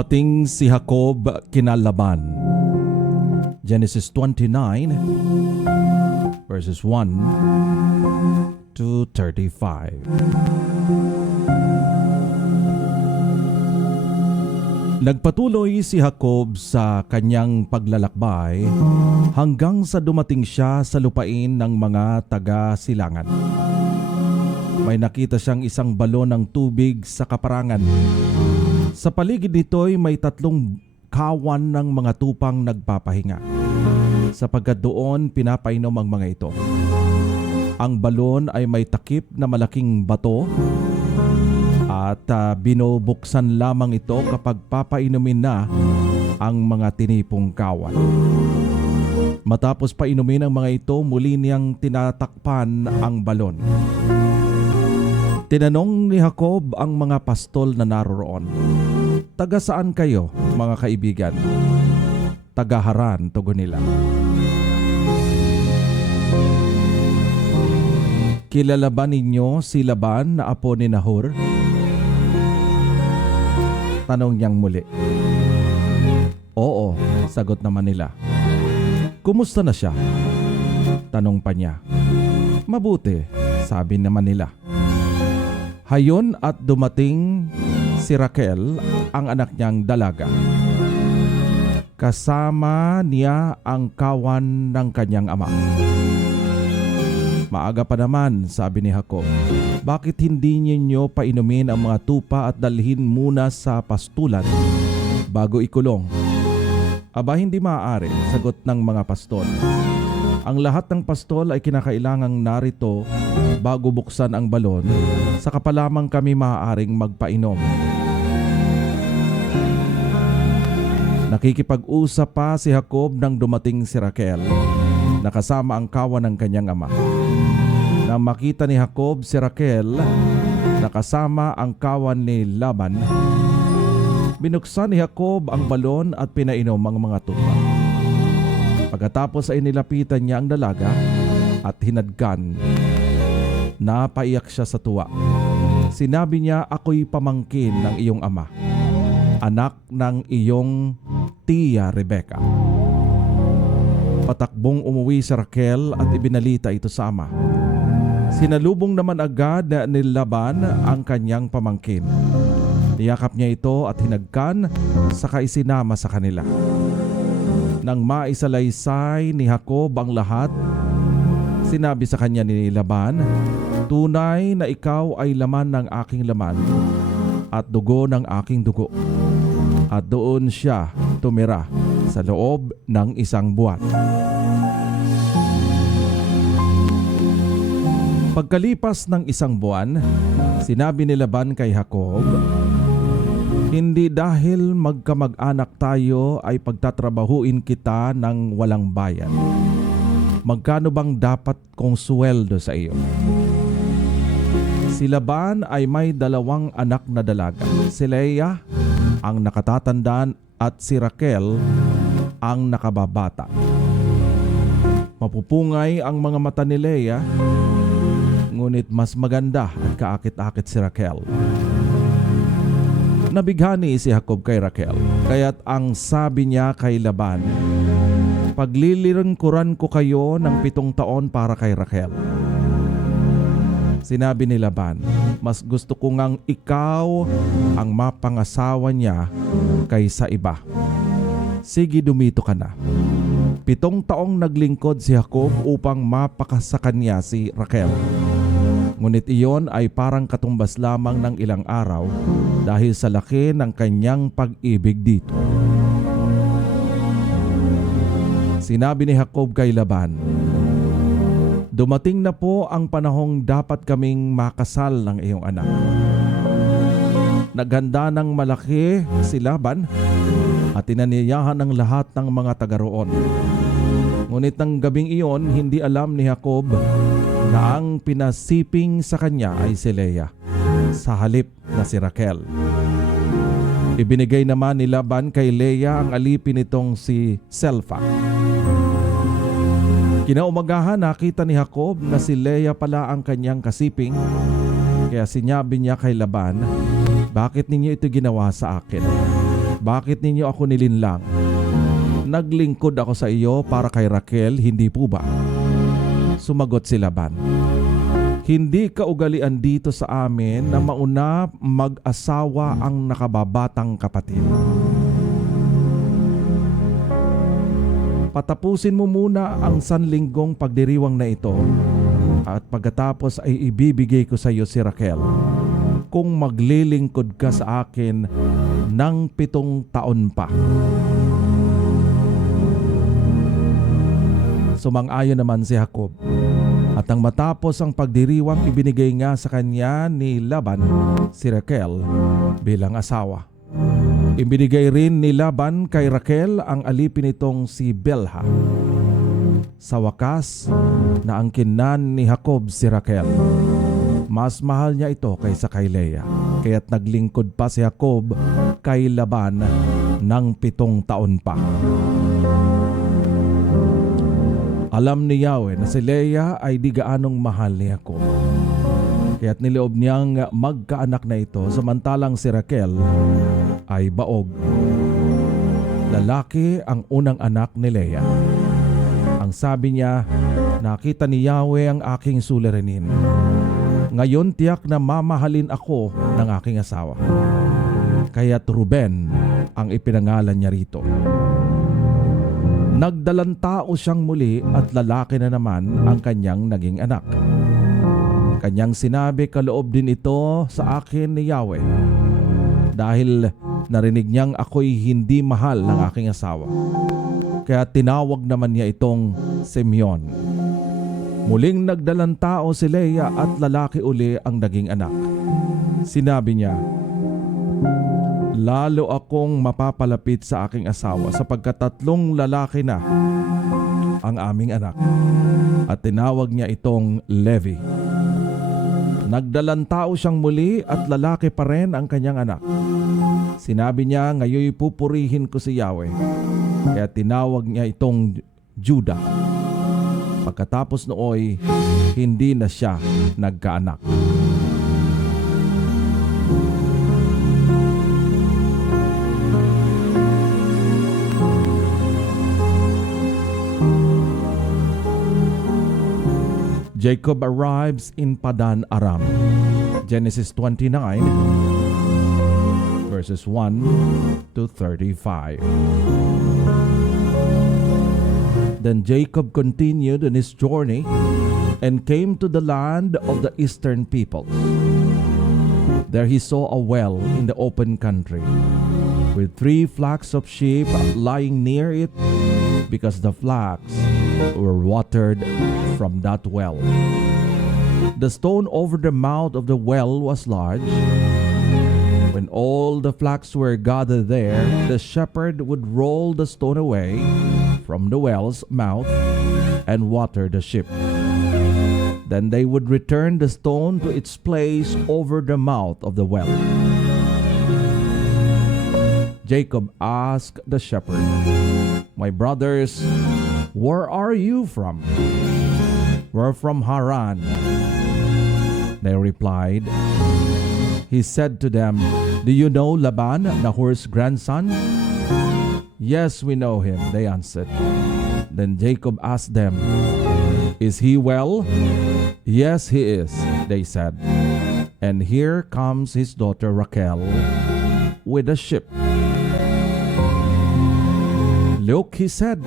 Dumating si Jacob kina Laban. Genesis 29 verses 1 to 35. Nagpatuloy si Jacob sa kanyang paglalakbay hanggang sa dumating siya sa lupain ng mga taga-silangan. May nakita siyang isang balon ng tubig sa kaparangan. Sa paligid nito'y may 3 kawan ng mga tupang nagpapahinga, sapagkat doon pinapainom ang mga ito. Ang balon ay may takip na malaking bato at binubuksan lamang ito kapag papainumin na ang mga tinipong kawan. Matapos painumin ang mga ito, muli niyang tinatakpan ang balon. Tinanong ni Jacob ang mga pastol na naroroon, "Taga saan kayo, mga kaibigan?" "Taga Haran," tugon nila. "Kilala ba ninyo si Laban na apo ni Nahor?" Tanong niyang muli. "Oo," sagot naman nila. "Kumusta na siya?" Tanong pa niya. "Mabuti," sabi naman nila. Hayon at dumating si Raquel, ang anak niyang dalaga. Kasama niya ang kawan ng kanyang ama. "Maaga pa naman," sabi ni Jacob. "Bakit hindi ninyo painumin ang mga tupa at dalhin muna sa pastulan bago ikulong?" "Aba, hindi maaari," sagot ng mga pastol. "Ang lahat ng pastol ay kinakailangang narito bago buksan ang balon, saka pa lamang kami maaaring magpainom." Nakikipag-usap pa si Jacob nang dumating si Raquel, nakasama ang kawan ng kanyang ama. Nang makita ni Jacob si Raquel, nakasama ang kawan ni Laban, binuksan ni Jacob ang balon at pinainom ang mga tupa. Pagkatapos ay nilapitan niya ang dalaga at hinadkan. Napaiyak siya sa tuwa. Sinabi niya, "Ako'y pamangkin ng iyong ama, anak ng iyong tiya Rebecca." Patakbong umuwi si Raquel at ibinalita ito sa ama. Sinalubong naman agad ni Laban ang kanyang pamangkin. Niyakap niya ito at hinagkan, saka isinama sa kanila. Nang maisalaysay ni Jacob ang lahat, sinabi sa kanya ni Laban, "Tunay na ikaw ay laman ng aking laman at dugo ng aking dugo." At doon siya tumira sa loob ng 1 buwan. Pagkalipas ng 1 buwan, sinabi ni Laban kay Jacob, "Hindi dahil magkamag-anak tayo ay pagtatrabahuin kita ng walang bayad. Magkano bang dapat kong sweldo sa iyo?" Si Laban ay may 2 anak na dalaga, si Leah ang nakatatandaan at si Raquel ang nakababata. Mapupungay ang mga mata ni Leah, ngunit mas maganda at kaakit-akit si Raquel. Nabighani si Jacob kay Raquel, kaya't ang sabi niya kay Laban, "Paglilingkuran ko kayo ng 7 taon para kay Raquel." Sinabi ni Laban, "Mas gusto ko ngang ikaw ang mapangasawa niya kaysa iba. Sige, dumito ka na." 7 taong naglingkod si Jacob upang mapakasa kanya si Raquel. Ngunit iyon ay parang katumbas lamang ng ilang araw dahil sa laki ng kanyang pag-ibig dito. Sinabi ni Jacob kay Laban, "Dumating na po ang panahong dapat kaming makasal ng iyong anak." Naghanda ng malaki si Laban at tinaniyahan ng lahat ng mga taga roon. Ngunit ng gabing iyon, hindi alam ni Jacob na ang pinasiping sa kanya ay si Leah, sa halip na si Raquel. Ibinigay naman ni Laban kay Leah ang alipin nitong si Selfa. Kinaumagahan, nakita ni Jacob na si Leah pala ang kanyang kasiping, kaya sinabi niya kay Laban, "Bakit ninyo ito ginawa sa akin? Bakit ninyo ako nilinlang? Naglingkod ako sa iyo para kay Raquel, hindi po ba? Sumagot si Laban, hindi kaugalian dito sa amin na mauna mag-asawa ang nakababatang kapatid. Patapusin mo muna ang sanlinggong pagdiriwang na ito at pagkatapos ay ibibigay ko sa iyo si Raquel kung maglilingkod ka sa akin ng 7 taon pa. Sumang-ayon naman si Jacob at nang matapos ang pagdiriwang, ibinigay nga sa kanya ni Laban si Raquel bilang asawa. Ibinigay rin ni Laban kay Raquel ang alipin nitong si Bilha. Sa wakas, naangkinan ni Jacob si Raquel. Mas mahal niya ito kaysa kay Leah, kaya't naglingkod pa si Jacob kay Laban ng 7 taon pa. Alam ni Yahweh na si Leah ay di gaanong mahal ni Jacob, kaya't niloob niyang magkaanak na ito, samantalang si Raquel ay baog. Lalaki ang unang anak ni Leah. Ang sabi niya, nakita ni Yahweh ang aking suliranin. Ngayon tiyak na mamahalin ako ng aking asawa. Kaya't Ruben ang ipinangalan niya rito. Nagdalang tao siyang muli at lalaki na naman ang kanyang naging anak. Kanyang sinabi, kaloob din ito sa akin ni Yahweh, dahil narinig niyang ako'y hindi mahal ng aking asawa. Kaya tinawag naman niya itong Simeon. Muling nagdalang tao si Leah at lalaki uli ang naging anak. Sinabi niya, lalo akong mapapalapit sa aking asawa sapagkat 3 lalaki na ang aming anak. At tinawag niya itong Levi. Nagdalang tao siyang muli at lalaki pa rin ang kanyang anak. Sinabi niya, ngayon pupurihin ko si Yahweh. Kaya tinawag niya itong Judah. Pagkatapos nooy, hindi na siya nagkaanak. Jacob arrives in Padan Aram. Genesis 29, verses 1 to 35. Then Jacob continued on his journey and came to the land of the eastern peoples. There he saw a well in the open country, with 3 flocks of sheep lying near it, because the flocks were watered from that well. The stone over the mouth of the well was large. When all the flocks were gathered there, the shepherd would roll the stone away from the well's mouth and water the sheep. Then they would return the stone to its place over the mouth of the well. Jacob asked the shepherd, "My brothers, where are you from?" "We're from Haran," they replied. He said to them, "Do you know Laban, Nahor's grandson?" "Yes, we know him," they answered. Then Jacob asked them, "Is he well?" "Yes, he is," they said. "And here comes his daughter Raquel with a sheep." "Look," he said,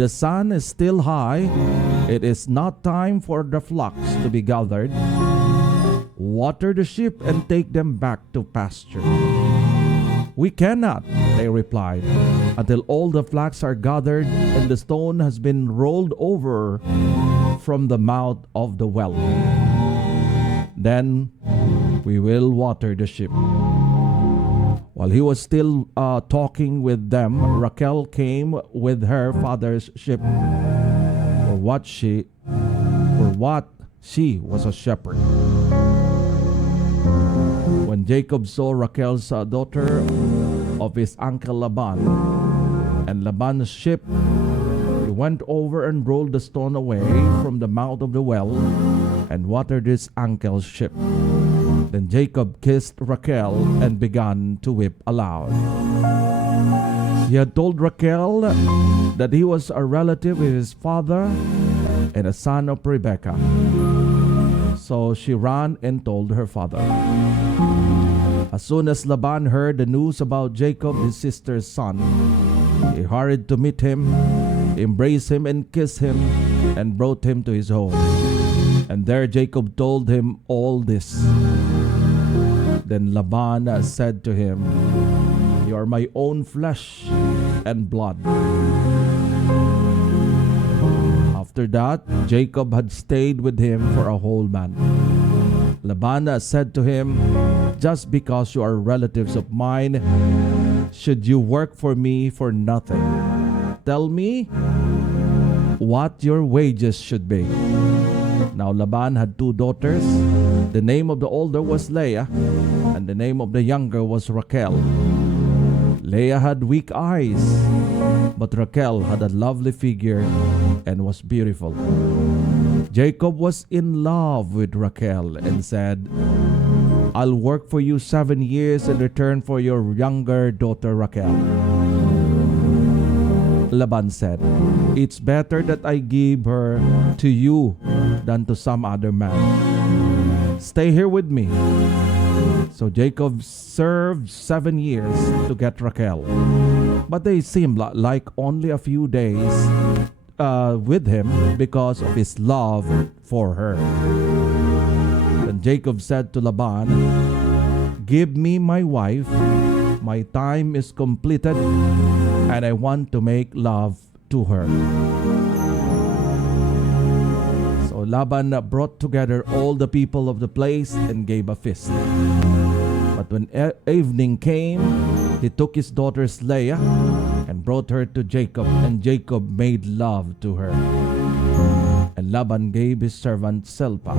"the sun is still high. It is not time for the flocks to be gathered. Water the sheep and take them back to pasture." "We cannot," they replied, "until all the flocks are gathered and the stone has been rolled over from the mouth of the well. Then we will water the sheep." While he was still talking with them, Raquel came with her father's sheep, for what she was a shepherd. When Jacob saw Raquel's daughter of his uncle Laban and Laban's sheep, he went over and rolled the stone away from the mouth of the well and watered his uncle's sheep. Then Jacob kissed Rachel and began to weep aloud. He had told Rachel that he was a relative of his father and a son of Rebekah. So she ran and told her father. As soon as Laban heard the news about Jacob, his sister's son, he hurried to meet him, embraced him and kissed him, and brought him to his home. And there Jacob told him all this. Then Laban said to him, "You are my own flesh and blood." After that, Jacob had stayed with him for a whole month. Laban said to him, "Just because you are relatives of mine, should you work for me for nothing? Tell me what your wages should be." Now Laban had 2 daughters. The name of the older was Leah, and the name of the younger was Rachel. Leah had weak eyes, but Rachel had a lovely figure and was beautiful. Jacob was in love with Rachel and said, "I'll work for you 7 years in return for your younger daughter Rachel." Laban said, "It's better that I give her to you than to some other man. Stay here with me." So Jacob served 7 years to get Rachel, but they seemed like only a few days with him because of his love for her. Then Jacob said to Laban, "Give me my wife. My time is completed, and I want to make love to her." So Laban brought together all the people of the place and gave a feast. But when evening came, he took his daughter Leah and brought her to Jacob, and Jacob made love to her. And Laban gave his servant Zilpah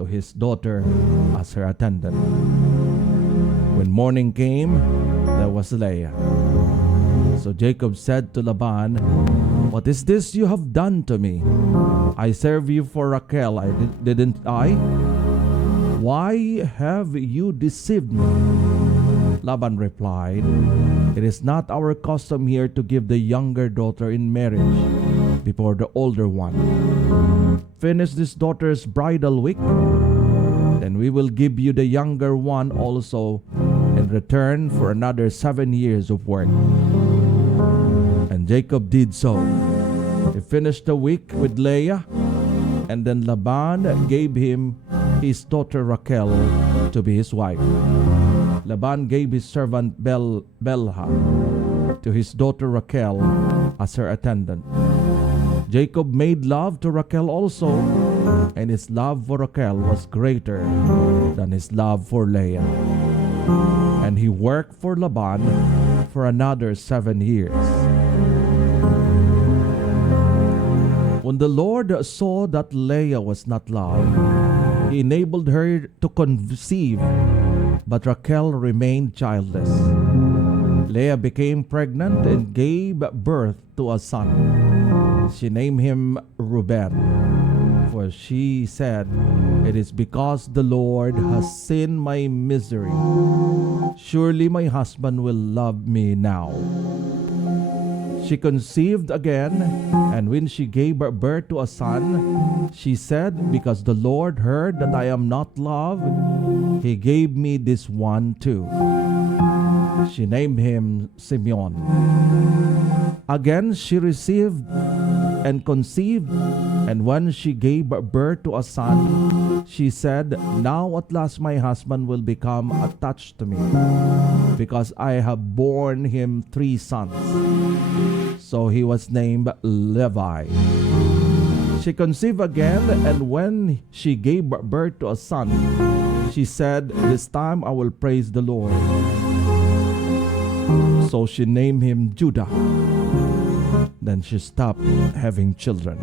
to his daughter as her attendant. When morning came, there was Leah. So Jacob said to Laban, "What is this you have done to me? I served you for Rachel, didn't I? Why have you deceived me?" Laban replied, "It is not our custom here to give the younger daughter in marriage before the older one. Finish this daughter's bridal week, then we will give you the younger one also in return for another 7 years of work." And Jacob did so. He finished the week with Leah, and then Laban gave him his daughter Rachel to be his wife. Laban gave his servant Bilhah to his daughter Rachel as her attendant. Jacob made love to Rachel also, and his love for Rachel was greater than his love for Leah. And he worked for Laban for another 7 years. When the Lord saw that Leah was not loved, he enabled her to conceive, but Rachel remained childless. Leah became pregnant and gave birth to a son. She named him Reuben, for she said, "It is because the Lord has seen my misery. Surely my husband will love me now." She conceived again, and when she gave birth to a son, she said, "Because the Lord heard that I am not loved, he gave me this one too." She named him Simeon. Again she received and conceived, and when she gave birth to a son, she said, "Now at last my husband will become attached to me, because I have borne him 3 sons. So he was named Levi. She conceived again, and when she gave birth to a son, she said, "This time I will praise the Lord." So she named him Judah. Then she stopped having children.